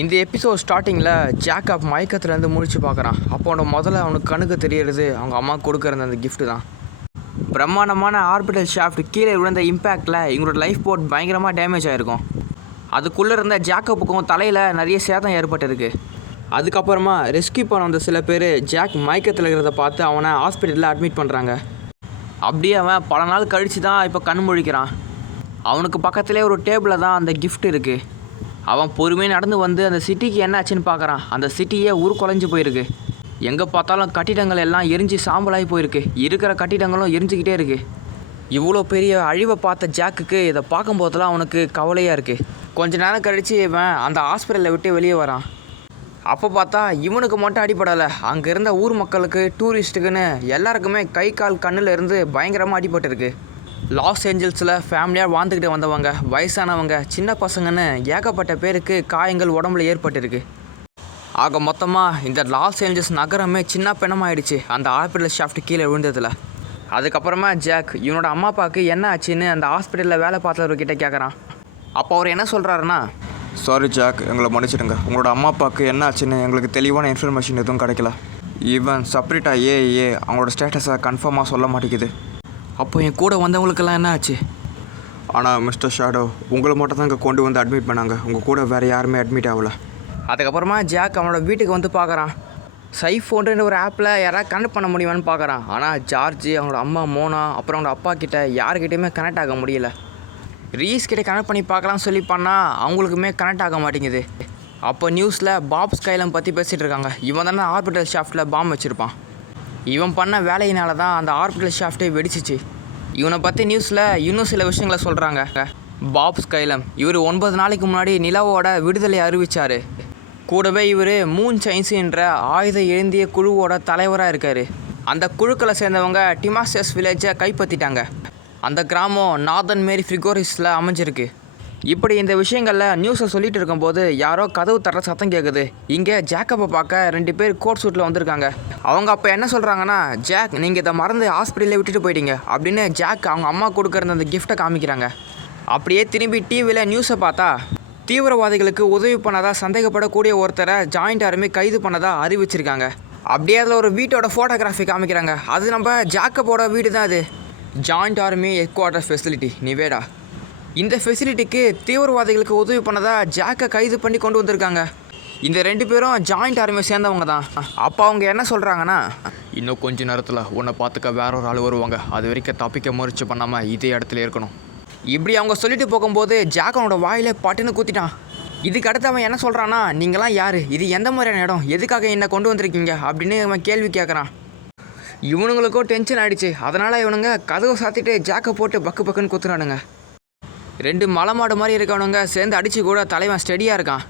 இந்த எபிசோட் ஸ்டார்டிங்கில் ஜேக்கப் மயக்கத்துலேருந்து முழிச்சு பார்க்குறான். அப்போ முதல்ல அவனுக்கு கண்ணுக்கு தெரியறது அவங்க அம்மா கொடுக்குற அந்த கிஃப்ட்டு தான். பிரம்மாண்டமான ஆர்பிட்டல் ஷாஃப்ட் கீழே விழுந்த இம்பேக்டில் இவங்களோட லைஃப் போட் பயங்கரமாக டேமேஜ் ஆகிருக்கும். அதுக்குள்ளே இருந்த ஜேக்கப்புக்கும் தலையில் நிறைய சேதம் ஏற்பட்டிருக்கு. அதுக்கப்புறமா ரெஸ்கியூ பண்ண வந்த சில பேர் ஜாக் மயக்கத்தில் இருக்கிறத பார்த்து அவனை ஹாஸ்பிட்டலில் அட்மிட் பண்ணுறாங்க. அப்படியே அவன் பல நாள் கழித்து தான் இப்போ கண் முழிக்கிறான். அவனுக்கு பக்கத்துலேயே ஒரு டேபிளில் தான் அந்த கிஃப்ட் இருக்குது. அவன் பொறுமையாக நடந்து வந்து அந்த சிட்டிக்கு என்ன ஆச்சுன்னு பார்க்குறான். அந்த சிட்டியே குலைஞ்சு போயிருக்கு. எங்கே பார்த்தாலும் கட்டிடங்கள் எல்லாம் எரிஞ்சு சாம்பலாகி போயிருக்கு. இருக்கிற கட்டிடங்களும் எரிஞ்சிக்கிட்டே இருக்குது. இவ்வளோ பெரிய அழிவை பார்த்த ஜாக்குக்கு இதை பார்க்கும்போதெல்லாம் அவனுக்கு கவலையாக இருக்குது. கொஞ்ச நேரம் கழித்து இவன் அந்த ஹாஸ்பிட்டலை விட்டு வெளியே வரான். அப்போ பார்த்தா இவனுக்கு மட்டும் அடிப்படலை. அங்கே இருந்த ஊர் மக்களுக்கு, டூரிஸ்ட்டுக்குன்னு எல்லாருக்குமே கை கால் கண்ணில் இருந்து பயங்கரமாக அடிபட்டுருக்கு. லாஸ் ஏஞ்சல்ஸில் ஃபேமிலியாக வாழ்ந்துக்கிட்டு வந்தவங்க, வயசானவங்க, சின்ன பசங்கன்னு ஏகப்பட்ட பேருக்கு காயங்கள் உடம்புல ஏற்பட்டிருக்கு. ஆக மொத்தமாக இந்த லாஸ் ஏஞ்சல்ஸ் நகரமே சின்ன பிணமாயிடுச்சு அந்த ஹாஸ்பிட்டல் ஷாஃப்ட் கீழே விழுந்ததில். அதுக்கப்புறமா ஜாக் இவனோட அம்மா அப்பாவுக்கு என்ன ஆச்சுன்னு அந்த ஹாஸ்பிட்டலில் வேலை பார்த்தவர்கிட்ட கேட்குறான். அப்போ அவர் என்ன சொல்கிறாருன்னா, சாரி ஜாக், எங்களை மன்னிச்சிடுங்க. உங்களோட அம்மா அப்பாவுக்கு என்ன ஆச்சுன்னு எங்களுக்கு தெளிவான இன்ஃபர்மேஷன் எதுவும் கிடைக்கல. ஈவன் செப்பரேட்டாக அவங்களோட ஸ்டேட்டஸை கன்ஃபார்மாக சொல்ல மாட்டேங்குது. அப்போ என் கூட வந்தவங்களுக்கெல்லாம் என்ன ஆச்சு? ஆனால் மிஸ்டர் ஷாடோ, உங்களை மட்டும் தான் இங்கே கொண்டு வந்து அட்மிட் பண்ணாங்க. உங்கள் கூட வேறு யாருமே அட்மிட் ஆகலை. அதுக்கப்புறமா ஜாக் அவனோட வீட்டுக்கு வந்து பார்க்குறான். சைஃபோன்ற ஒரு ஆப்பில் யாராவது கனெக்ட் பண்ண முடியுமான்னு பார்க்குறான். ஆனால் ஜார்ஜ், அவனோட அம்மா மோனா, அப்புறம் அவனோட அப்பா கிட்ட யாருக்கிட்டையுமே கனெக்ட் ஆக முடியல. ரீஸ் கிட்டே கனெக்ட் பண்ணி பார்க்கலாம்னு சொல்லி பண்ணால் அவங்களுக்குமே கனெக்ட் ஆக மாட்டேங்குது. அப்போ நியூஸில் பாப் ஸ்கைலம் பற்றி பேசிகிட்டு இருக்காங்க. இவன் தானே ஆர்பிட்டல் ஷாஃப்ட்டில் பாம்பு வச்சுருப்பான். இவன் பண்ண வேலையினால தான் அந்த ஆர்பிட்டல் ஷாஃப்ட்டே வெடிச்சிச்சு. இவனை பற்றி நியூஸில் இன்னும் சில விஷயங்களை சொல்கிறாங்க. பாப் ஸ்கைலம் இவர் 9 நாளைக்கு முன்னாடி நிலாவோட விடுதலை அறிவித்தார். கூடவே இவர் மூன் சயின்ஸுன்ற ஆயுத எழுந்திய குழுவோட தலைவராக இருக்கார். அந்த குழுக்களை சேர்ந்தவங்க டிமாசஸ் வில்லேஜை கைப்பற்றிட்டாங்க. அந்த கிராமம் நார்தன் மேரி ஃப்ரிகோரிஸில் அமைஞ்சிருக்கு. இப்படி இந்த விஷயங்களில் நியூஸை சொல்லிட்டு இருக்கும்போது யாரோ கதவு தர சத்தம் கேட்குது. இங்கே ஜாக்கப்பை பார்க்க 2 பேர் கோட் சூட்டில் வந்திருக்காங்க. அவங்க அப்போ என்ன சொல்கிறாங்கன்னா, ஜாக் நீங்கள் இதை மறந்து ஹாஸ்பிட்டலில் விட்டுட்டு போயிட்டீங்க அப்படின்னு ஜாக் அவங்க அம்மா கொடுக்குற அந்த கிஃப்ட்டை காமிக்கிறாங்க. அப்படியே திரும்பி டிவியில் நியூஸை பார்த்தா தீவிரவாதிகளுக்கு உதவி பண்ணதாக சந்தேகப்படக்கூடிய ஒருத்தரை ஜாயிண்ட் ஆர்மி கைது பண்ணதாக அறிவிச்சிருக்காங்க. அப்படியே அதில் ஒரு வீட்டோட ஃபோட்டோகிராஃபி காமிக்கிறாங்க. அது நம்ம ஜாக்கப்போட வீடு தான். அது joint army head quarter facility Nevada. இந்த ஃபெசிலிட்டிக்கு தீவிரவாதிகளுக்கு உதவி பண்ணதாக ஜாக்கை கைது பண்ணி கொண்டு வந்திருக்காங்க. இந்த 2 பேரும் ஜாயிண்ட் ஆர்மியை சேர்ந்தவங்க தான். அப்போ அவங்க என்ன சொல்கிறாங்கன்னா, இன்னும் கொஞ்ச நேரத்தில் உன்னை பார்த்துக்க வேற ஒரு ஆள் வருவாங்க. அது வரைக்கும் தப்பிக்க முயற்சி பண்ணாமல் இதே இடத்துல இருக்கணும். இப்படி அவங்க சொல்லிட்டு போகும்போது ஜாக்கனோட வாயிலே பட்டுன்னு குத்திட்டான். இதுக்கு அடுத்து அவன் என்ன சொல்கிறான்னா, நீங்களாம் யார், இது எந்த மாதிரியான இடம், எதுக்காக என்னை கொண்டு வந்திருக்கீங்க அப்படின்னு அவன் கேள்வி கேட்குறான். இவனுங்களுக்கும் டென்ஷன் ஆகிடுச்சு. அதனால் இவனுங்க கதவை சாத்திட்டு ஜாக்கை போட்டு பக்கு பக்குன்னு குத்துறானுங்க. 2 மலை மாடு மாதிரி இருக்கவனுங்க சேர்ந்து அடித்து கூட தலைவன் ஸ்டெடியாக இருக்கான்.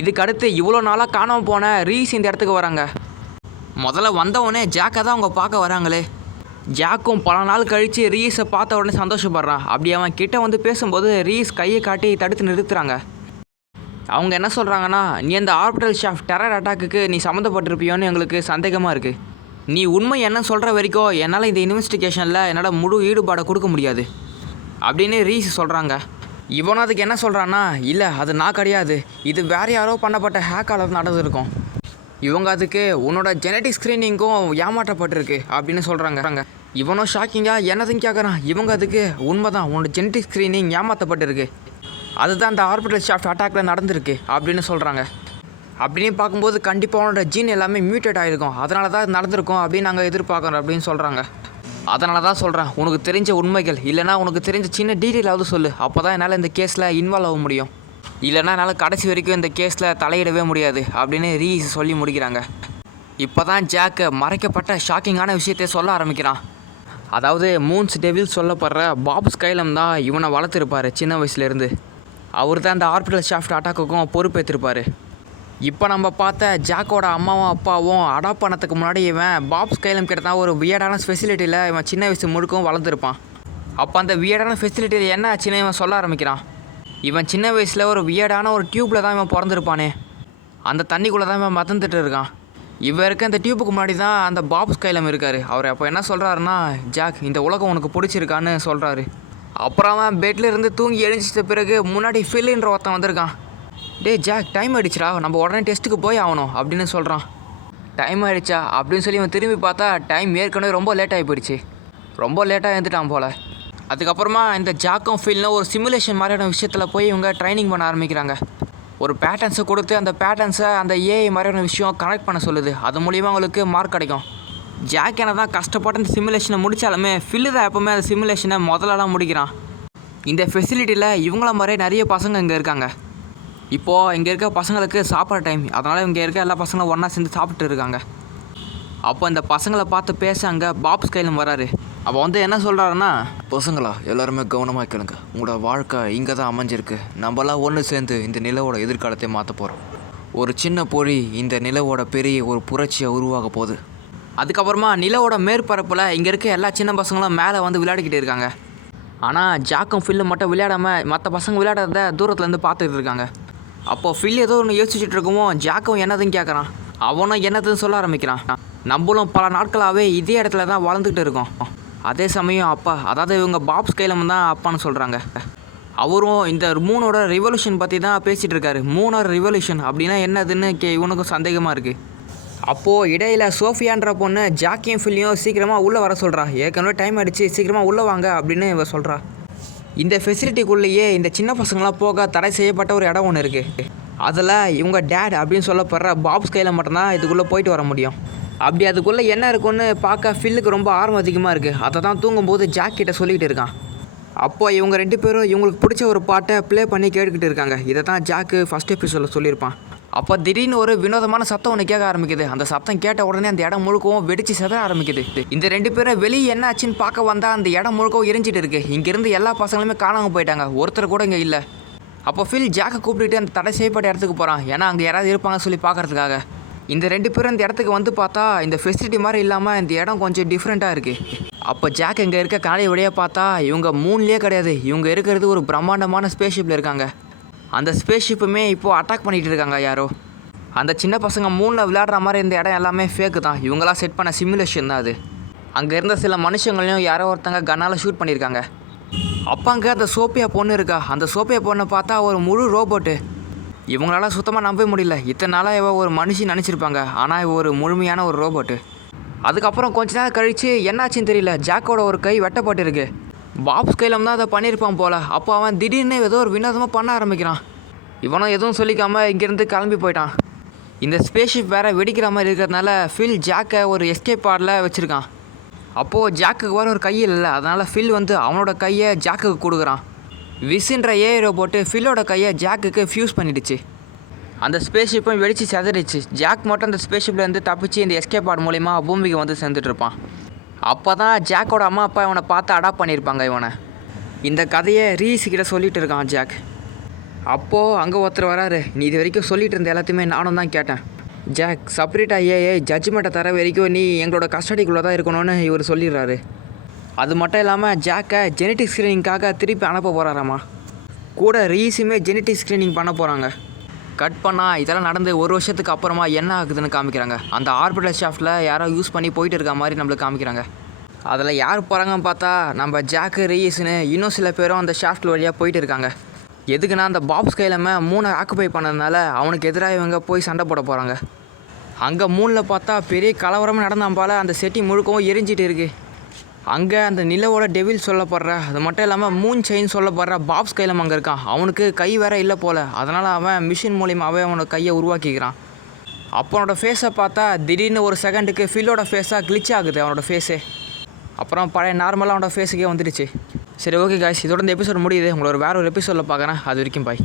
இதுக்கு அடுத்து இவ்வளோ நாளாக காணாமல் போன ரீஸ் இந்த இடத்துக்கு வராங்க. முதல்ல வந்தவொடனே ஜாக்கை தான் அவங்க பார்க்க வராங்களே. ஜாக்கும் பல நாள் கழித்து ரீஸை பார்த்த உடனே சந்தோஷப்படுறான். அப்படி அவன் கிட்ட வந்து பேசும்போது ரீஸ் கையை காட்டி தடுத்து நிறுத்துறாங்க. அவங்க என்ன சொல்கிறாங்கன்னா, நீ அந்த ஆர்பிட்டல் ஷாஃப்ட் டெரர் அட்டாக்குக்கு நீ சம்மந்தப்பட்டிருப்பியோன்னு எங்களுக்கு சந்தேகமாக இருக்குது. நீ உண்மை என்ன சொல்கிற வரைக்கும் என்னால் இந்த இன்வெஸ்டிகேஷனில் என்னால் முழு ஈடுபாடை கொடுக்க முடியாது அப்படின்னு ரீஸ் சொல்கிறாங்க. இவனும் அதுக்கு என்ன சொல்கிறான்னா, இல்லை அது நான் கிடையாது, இது வேறு யாரோ பண்ணப்பட்ட ஹேக்கால் நடந்திருக்கும். இவங்க அதுக்கு உன்னோட ஜெனட்டிக் ஸ்க்ரீனிங்கும் ஏமாற்றப்பட்டிருக்கு அப்படின்னு சொல்கிறாங்க. இவனும் ஷாக்கிங்காக என்னதுன்னு கேட்குறான். இவங்க அதுக்கு உண்மை தான், உன்னோட ஜெனட்டிக் ஸ்க்ரீனிங் ஏமாற்றப்பட்டிருக்கு, அதுதான் அந்த ஆர்பிட்டல் ஷாஃப்ட் அட்டாக்கில் நடந்திருக்கு அப்படின்னு சொல்கிறாங்க. அப்படின்னு பார்க்கும்போது கண்டிப்பாக அவனோட ஜீன் எல்லாமே மியூட்டேட் ஆகிருக்கும், அதனால தான் நடந்திருக்கும் அப்படின்னு நாங்கள் எதிர்பார்க்குறோம் அப்படின்னு சொல்கிறாங்க. அதனால தான் சொல்கிறேன், உனக்கு தெரிஞ்ச உண்மைகள் இல்லைனா உனக்கு தெரிஞ்ச சின்ன டீட்டெயிலாவது சொல்லு. அப்போ தான் என்னால் இந்த கேஸில் இன்வால்வ் ஆக முடியும், இல்லைனா என்னால் கடைசி வரைக்கும் இந்த கேஸில் தலையிடவே முடியாது அப்படின்னு ரீஸ் சொல்லி முடிக்கிறாங்க. இப்போ தான் ஜாக்கு மறைக்கப்பட்ட ஷாக்கிங்கான விஷயத்தை சொல்ல ஆரம்பிக்கிறான். அதாவது மூன்ஸ் டெவில் சொல்லப்படுற பாப் ஸ்கைலம் தான் இவனை வளர்த்துருப்பார் சின்ன வயசுலேருந்து. அவர் தான் இந்த ஆர்பிட்டல் ஷாஃப்ட் அட்டாக்குக்கும் பொறுப்பேற்றிருப்பார். இப்போ நம்ம பார்த்த ஜாக்கோட அம்மாவும் அப்பாவும் அடாப்ட் பண்ணதுக்கு முன்னாடி இவன் பாப் ஸ்கைலம் கிட்ட தான் ஒரு வியர்டான ஃபெசிலிட்டியில் இவன் சின்ன வயசு முழுக்கவும் வளர்ந்துருப்பான். அப்போ அந்த வியர்டான ஃபெசிலிட்டியில் என்ன ஆச்சுன்னு இவன் சொல்ல ஆரம்பிக்கிறான். இவன் சின்ன வயசில் ஒரு வியர்டான ஒரு டியூப்பில் தான் இவன் பிறந்திருப்பானே, அந்த தண்ணிக்குள்ளே தான் இவன் மறந்துட்டு இருக்கான். இவன் இருக்க அந்த டியூப்புக்கு முன்னாடி தான் அந்த பாப் ஸ்கைலம் இருக்கார். அவர் அப்போ என்ன சொல்கிறாருன்னா, ஜாக் இந்த உலகம் உனக்கு பிடிச்சிருக்கான்னு சொல்கிறாரு. அப்புறம் அவன் பெட்டில் இருந்து தூங்கி எழுந்திச்சிட்ட பிறகு முன்னாடி ஃபில்லுன்ற ஒருத்தன் வந்திருக்கான். டேய் ஜாக், டைம் ஆயிடுச்சுடா, நம்ம உடனே டெஸ்ட்டுக்கு போய் ஆகணும் அப்படின்னு சொல்கிறான். டைம் ஆயிடுச்சா அப்படின்னு சொல்லி இவன் திரும்பி பார்த்தா டைம் ஏற்கனவே ரொம்ப லேட் ஆகி போயிடுச்சு. ரொம்ப லேட்டாக எழுந்துட்டான் போல். அதுக்கப்புறமா இந்த ஜாக்கும் ஃபீல்னு ஒரு சிமுலேஷன் மாதிரியான விஷயத்தில் போய் இவங்க ட்ரைனிங் பண்ண ஆரம்பிக்கிறாங்க. ஒரு பேட்டர்ன்ஸை கொடுத்து அந்த பேட்டர்ன்ஸை அந்த ஏஐ மாதிரியான விஷயம் கனெக்ட் பண்ண சொல்லுது. அது மூலிமா அவங்களுக்கு மார்க் கிடைக்கும். ஜாக் என்ன தான் கஷ்டப்பட்டு இந்த சிமுலேஷனை முடித்தாலுமே ஃபில்லு தான் எப்போவுமே அந்த சிமுலேஷனை முதலெல்லாம் முடிக்கிறான். இந்த ஃபெசிலிட்டியில் இவங்கள மாதிரியே நிறைய பசங்க இங்கே இருக்காங்க. இப்போது இங்கே இருக்க பசங்களுக்கு சாப்பிட்ற டைம், அதனால் இங்கே இருக்க எல்லா பசங்களும் ஒன்றா சேர்ந்து சாப்பிட்டு இருக்காங்க. அப்போ இந்த பசங்களை பார்த்து பேச அங்கே பாப் ஸ்கைலம் வராரு. அப்போ வந்து என்ன சொல்கிறாருன்னா, பசங்களா எல்லாருமே கவனமாக கேளுங்க. உங்களோட வாழ்க்கை இங்கே தான் அமைஞ்சிருக்கு. நம்மளாம் ஒன்று சேர்ந்து இந்த நிலவோட எதிர்காலத்தை மாற்ற போகிறோம். ஒரு சின்ன பொறி இந்த நிலவோட பெரிய ஒரு புரட்சியை உருவாக போகுது. அதுக்கப்புறமா நிலவோட மேற்பரப்பில் இங்கே இருக்க எல்லா சின்ன பசங்களும் மேலே வந்து விளையாடிக்கிட்டு இருக்காங்க. ஆனால் ஜாக்கும் ஃபில்லு மட்டும் விளையாடாமல் மற்ற பசங்க விளையாடுறத தூரத்துலேருந்து பார்த்துக்கிட்டு இருக்காங்க. அப்போது ஃபில் ஏதோ ஒன்று யோசிச்சுட்டு இருக்கவும் ஜாக்கும் என்னதுன்னு கேட்குறான். அவனும் என்னதுன்னு சொல்ல ஆரம்பிக்கிறான். நம்மளும் பல நாட்களாகவே இதே இடத்துல தான் வளர்ந்துக்கிட்டு இருக்கோம். அதே சமயம் அப்பா, அதாவது இவங்க பாப் ஸ்கைலம் தான் அப்பான்னு சொல்கிறாங்க. அவரும் இந்த மூனோட ரிவல்யூஷன் பற்றி தான் பேசிகிட்டு இருக்காரு. மூணோட ரிவல்யூஷன் அப்படின்னா என்னதுன்னு இவனுக்கும் சந்தேகமாக இருக்குது. அப்போது இடையில் சோஃபியான்ற பொண்ணு ஜாக்கியும் ஃபில்லையும் சீக்கிரமாக உள்ளே வர சொல்கிறா. ஏற்கனவே டைம் ஆகிடுச்சு, சீக்கிரமாக உள்ளே வாங்க அப்படின்னு இவ சொல்கிறா. இந்த ஃபெசிலிட்டிக்குள்ளேயே இந்த சின்ன பசங்களாம் போக தடை செய்யப்பட்ட ஒரு இடம் ஒன்று இருக்குது. அதில் இவங்க டேட் அப்படின்னு சொல்லப்படுற பாப் ஸ்கைலம் மட்டும்தான் இதுக்குள்ளே போயிட்டு வர முடியும். அப்படி அதுக்குள்ளே என்ன இருக்குன்னு பார்க்க ஃபில்லுக்கு ரொம்ப ஆர்வம் அதிகமாக இருக்குது. அதை தான் தூங்கும்போது ஜாக் கிட்ட சொல்லிக்கிட்டு இருக்கான். அப்போது இவங்க 2 பேரும் இவங்களுக்கு பிடிச்ச ஒரு பாட்டை ப்ளே பண்ணி கேட்டுக்கிட்டு இருக்காங்க. இதை தான் ஜாக்கு ஃபஸ்ட் எபிசோடில் சொல்லியிருப்பான். அப்போ திடீர்னு ஒரு வினோதமான சத்தம் ஒன்று கேட்க ஆரம்பிக்குது. அந்த சத்தம் கேட்ட உடனே அந்த இடம் முழுக்கவும் வெடிச்சு செதற ஆரம்பிக்குது. இந்த 2 பேரும் வெளியே என்ன ஆச்சுன்னு பார்க்க வந்தால் அந்த இடம் முழுக்கவும் எரிஞ்சிட்டு இருக்குது. இங்கேருந்து எல்லா பசங்களுமே காணாமல் போயிட்டாங்க. ஒருத்தர் கூட இங்கே இல்லை. அப்போ ஃபில் ஜாக்கை கூப்பிட்டுட்டு அந்த தடை செய்யப்பட்ட இடத்துக்கு போகிறான். ஏன்னா அங்கே யாராவது இருப்பாங்க சொல்லி பார்க்குறதுக்காக. இந்த 2 பேரும் இந்த இடத்துக்கு வந்து பார்த்தா இந்த ஃபெசிலிட்டி மாதிரி இல்லாமல் இந்த இடம் கொஞ்சம் டிஃப்ரெண்ட்டாக இருக்குது. அப்போ ஜாக் இங்கே இருக்க கனலை வழியாக பார்த்தா இவங்க மூணுலேயே கிடையாது. இவங்க இருக்கிறது ஒரு பிரம்மாண்டமான ஸ்பேஸ்ஷிப்பில் இருக்காங்க. அந்த ஸ்பேஸ்ஷிப்புமே இப்போது அட்டாக் பண்ணிகிட்டு இருக்காங்க யாரோ. அந்த சின்ன பசங்க மூணில் விளையாடுற மாதிரி இந்த இடம் எல்லாமே ஃபேக்கு தான். இவங்களாம் செட் பண்ண சிமுலேஷன் தான் அது. அங்கே இருந்த சில மனுஷங்களையும் யாரோ ஒருத்தங்க கன்னால் ஷூட் பண்ணியிருக்காங்க. அப்போ அங்கே அந்த சோப்பியா பொண்ணு இருக்கா. அந்த சோப்பியா பொண்ணை பார்த்தா ஒரு முழு ரோபோட்டு. இவங்களால சுத்தமாக நம்ப முடியல. இத்தனை நாளாக இவ ஒரு மனுஷி நினச்சிருப்பாங்க. ஆனால் இவ ஒரு முழுமையான ஒரு ரோபோட்டு. அதுக்கப்புறம் கொஞ்ச நேரம் கழித்து என்னாச்சுன்னு தெரியல, ஜாக்கோட ஒரு கை வெட்டப்பட்டு இருக்கு. பாப் ஸ்கைலம் தான் அதை பண்ணியிருப்பான் போல். அப்போ அவன் திடீர்னு ஏதோ ஒரு வினோதமாக பண்ண ஆரம்பிக்கிறான். இவனும் எதுவும் சொல்லிக்காமல் இங்கேருந்து கிளம்பி போயிட்டான். இந்த ஸ்பேஸ்ஷிப் வேறு வெடிக்கிற மாதிரி இருக்கிறதுனால ஃபில் ஜாக்கை ஒரு எஸ்கேப் பாடில் வச்சுருக்கான். அப்போது ஜாக்குக்கு வேறு ஒரு கை இல்லை. அதனால் ஃபில் வந்து அவனோட கையை ஜாக்குக்கு கொடுக்குறான். விஸ்ன்ற ஏஐ ரோபோட்டு ஃபில்லோட கையை ஜாக்குக்கு ஃபியூஸ் பண்ணிடுச்சு. அந்த ஸ்பேஸ்ஷிப்பும் வெடிச்சு செதறிச்சு. ஜாக் மட்டும் அந்த ஸ்பேஸ்ஷிப்லேருந்து தப்பிச்சு இந்த எஸ்கேப் பாட் மூலிமா பூமிக்கு வந்து சேர்ந்துட்டு இருப்பான். அப்போ தான் ஜாக்கோட அம்மா அப்பா இவனை பார்த்து அடாப்ட் பண்ணியிருப்பாங்க இவனை. இந்த கதையை ரீஸுக்கிட்ட சொல்லிகிட்டு இருக்கான் ஜாக். அப்போது அங்கே ஒருத்தர் வராரு. நீ இது வரைக்கும் சொல்லிகிட்டு இருந்த எல்லாத்தையுமே நானும் தான் கேட்டேன். ஜாக், செப்பரேட்டாக ஏஐ ஜட்ஜ்மெண்ட்டை தர வரைக்கும் நீ எங்களோட கஸ்டடிக்குள்ளே தான் இருக்கணும்னு இவர் சொல்லிடுறாரு. அது மட்டும் இல்லாமல் ஜாக்கை ஜெனட்டிக் ஸ்க்ரீனிங்காக திருப்பி அனுப்ப போகிறாராம்மா. கூட ரீஸுமே ஜெனட்டிக் ஸ்க்ரீனிங் பண்ண போகிறாங்க. கட் பண்ணால் இதெல்லாம் நடந்து 1 வருஷத்துக்கு அப்புறமா என்ன ஆகுதுன்னு காமிக்கிறாங்க. அந்த ஆர்பிட்டல் ஷாஃப்ட்டில் யாரோ யூஸ் பண்ணி போயிட்டு இருக்க மாதிரி நம்மளுக்கு காமிக்கிறாங்க. அதில் யார் போகிறாங்கன்னு பார்த்தா நம்ம ஜாக்கு, ரீஸ்னு இன்னும் சில பேரும் அந்த ஷாஃப்ட் வழியாக போயிட்டு இருக்காங்க. எதுக்குன்னா அந்த பாப் ஸ்கைலமை 3 ஆக்குபை பண்ணதுனால அவனுக்கு எதிராக இவங்க போய் சண்டை போட போகிறாங்க. அங்கே 3ல் பார்த்தா பெரிய கலவரமாக நடந்தாம்பால அந்த செட்டி முழுக்கவும் எரிஞ்சிட்டு இருக்குது. அங்கே அந்த நிலவோட டெவில் சொல்லப்படுற, அது மட்டும் இல்லாமல் மூன் செயின் சொல்லப்படுற பாப் ஸ்கைலம் அங்கே இருக்கான். அவனுக்கு கை வேற இல்லை போல். அதனால் அவன் மிஷின் மூலியமாகவே அவனோட கையை உருவாக்கிக்கிறான். அப்போ அவனோட ஃபேஸை பார்த்தா திடீர்னு ஒரு செகண்டுக்கு ஃபில்லோட ஃபேஸாக கிளிச் ஆகுது அவனோட ஃபேஸே. அப்புறம் பழைய நார்மலாக அவனோட ஃபேஸுக்கே வந்துடுச்சு. சரி, ஓகே காய்ஸ், இதோட இந்த எபிசோட் முடியுது. உங்களோட வேறு ஒரு எபிசோடில் பார்க்குறேன். அது வரைக்கும் பாய்.